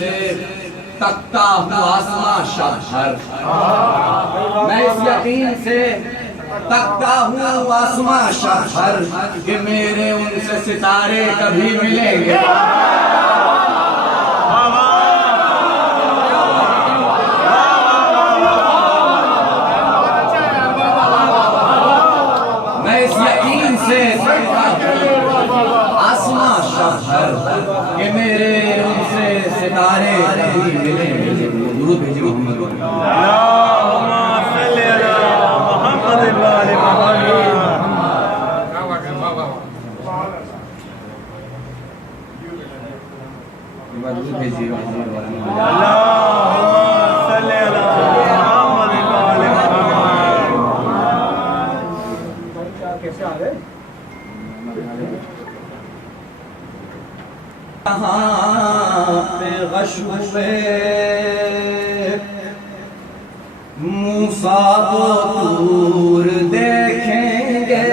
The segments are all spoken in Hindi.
से तकता हूँ आसमां शहर, मैं इस यकीन से तकता हूँ आसमां शहर कि मेरे उनसे सितारे कभी मिलेंगे। मैं इस यकीन से आसमां शहर कि मेरे उनसे सितारे कभी मिलेंगे। दुरूद भेजिए मोहम्मद। मूसा को दूर देखेंगे,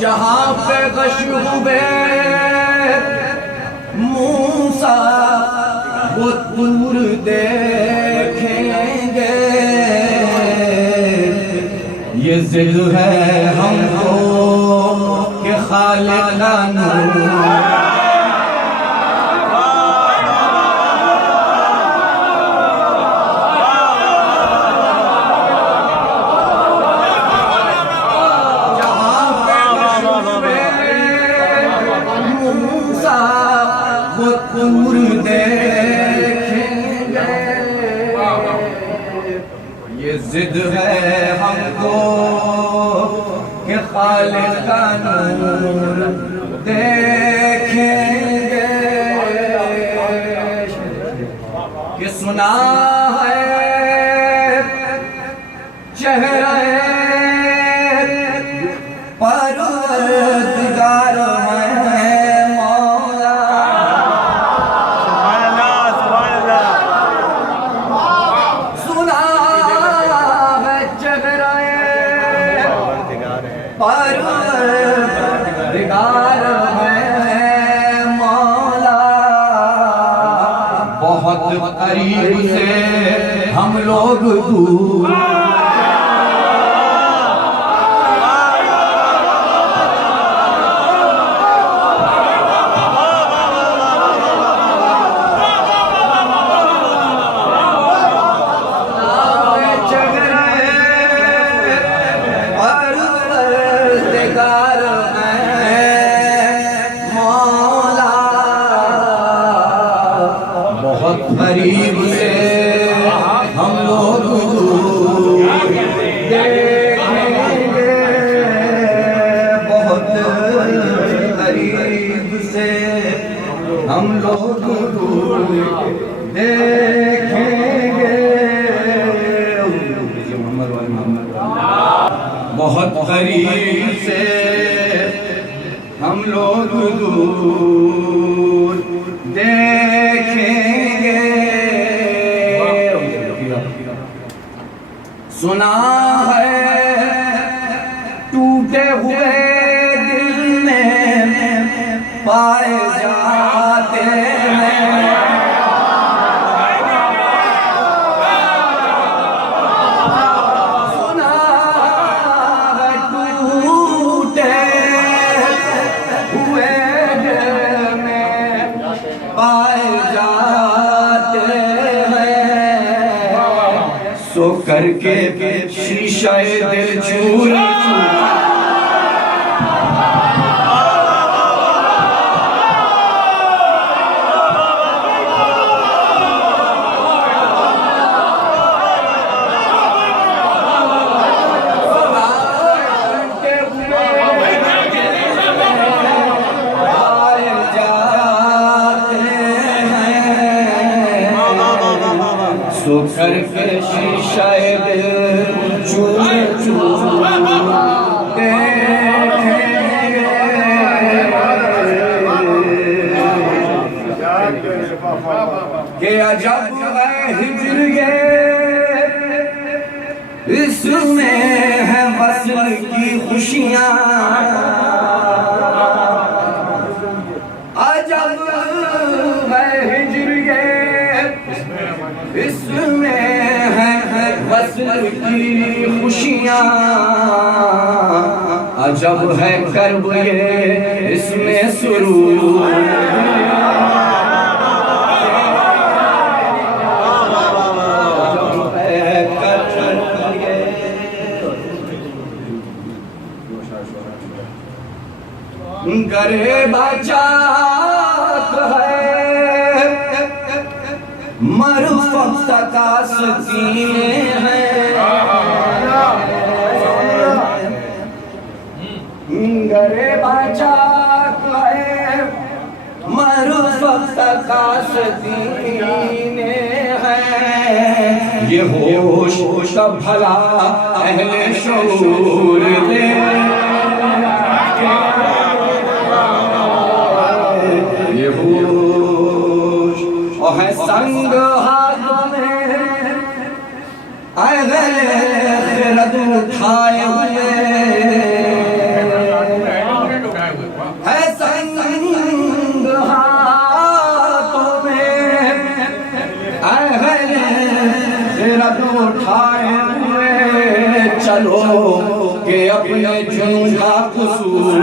जहाँ पे गशूबे मूसा वो दूर देखेंगे। ये जिद है हमको कि खालिक का नूर दूर देखेंगे। ये जिद है हमको कि खालिक का नूर देखेंगे। कि सुना है चेहरा परवरदिगार परवरदिगार है मौला। बहुत करीब से हम लोग दूर, करीब से हम लोग देखेंगे। बहुत करीब से हम लोग देखेंगे। बहुत करीब से हम लोग दूर देखेंगे। सुना है टूटे हुए दिल में पाए जाते हैं। सुना है टूटे हुए दिल में पाए जाते हैं। सो करके शीशा दिल चूर सो करके शीशा दिल चूर के अजब है हिजर ये, इसमें है वस्ल की खुशियाँ। वस्ल की खुशियाँ, अजब है कर्ब ये इसमें सुरूर। गरीब जात है मरूफत का सीने हैं, गरीब जात है मरूफत का सीने हैं। ये होश तब भला अहले शऊर दे, है संग हाथ में खिरद उठाए हुए, है संग हाथों में खिरद उठाए हुए। चलो के अपने जुनून का कसूर,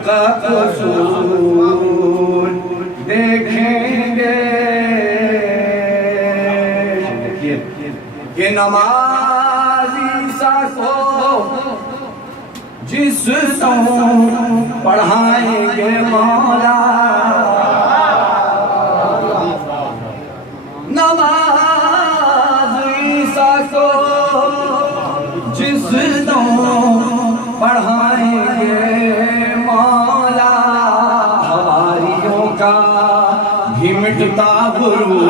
का कसूर देखेंगे कि नमाज़ी सा को जिस पढ़ाएंगे मौला, नमाज़ी सा को जिस पढ़ाएंगे मौला, हवारियों का भी मिटता गुरूर।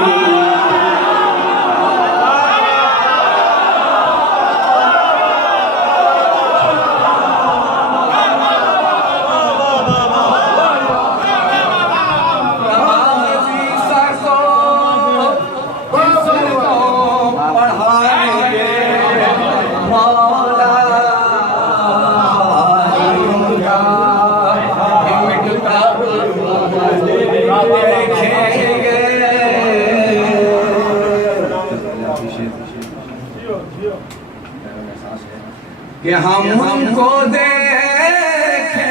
कि हम उनको देखें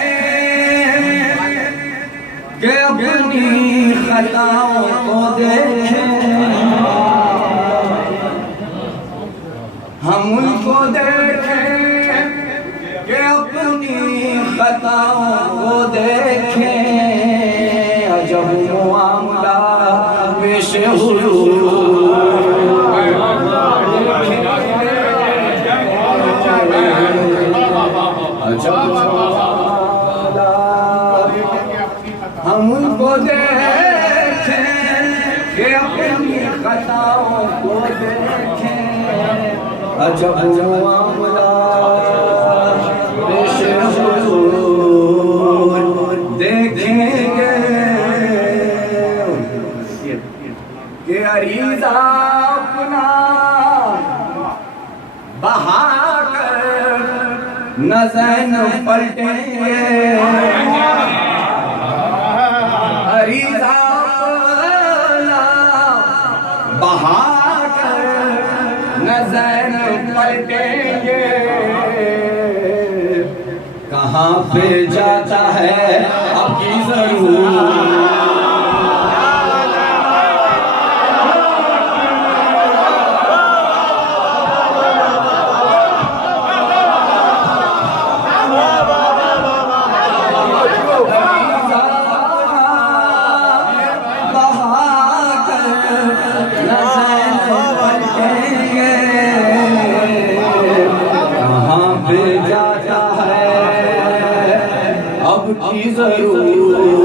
कि अपनी खताओं को देखें, हम उनको देखें कि अपनी खताओं को देखें। अजब मुआमला पेश हम उनको देखें कि अपनी खताओं को देखें। अजब मामला पेश देखेंगे कि अरीज़ा अपना बहाकर नज़र पलटेंगे, अरीज़ा बहाकर नज़र पलटेंगे। कहाँ पे जाता है आपकी ज़रूर, की जरूर।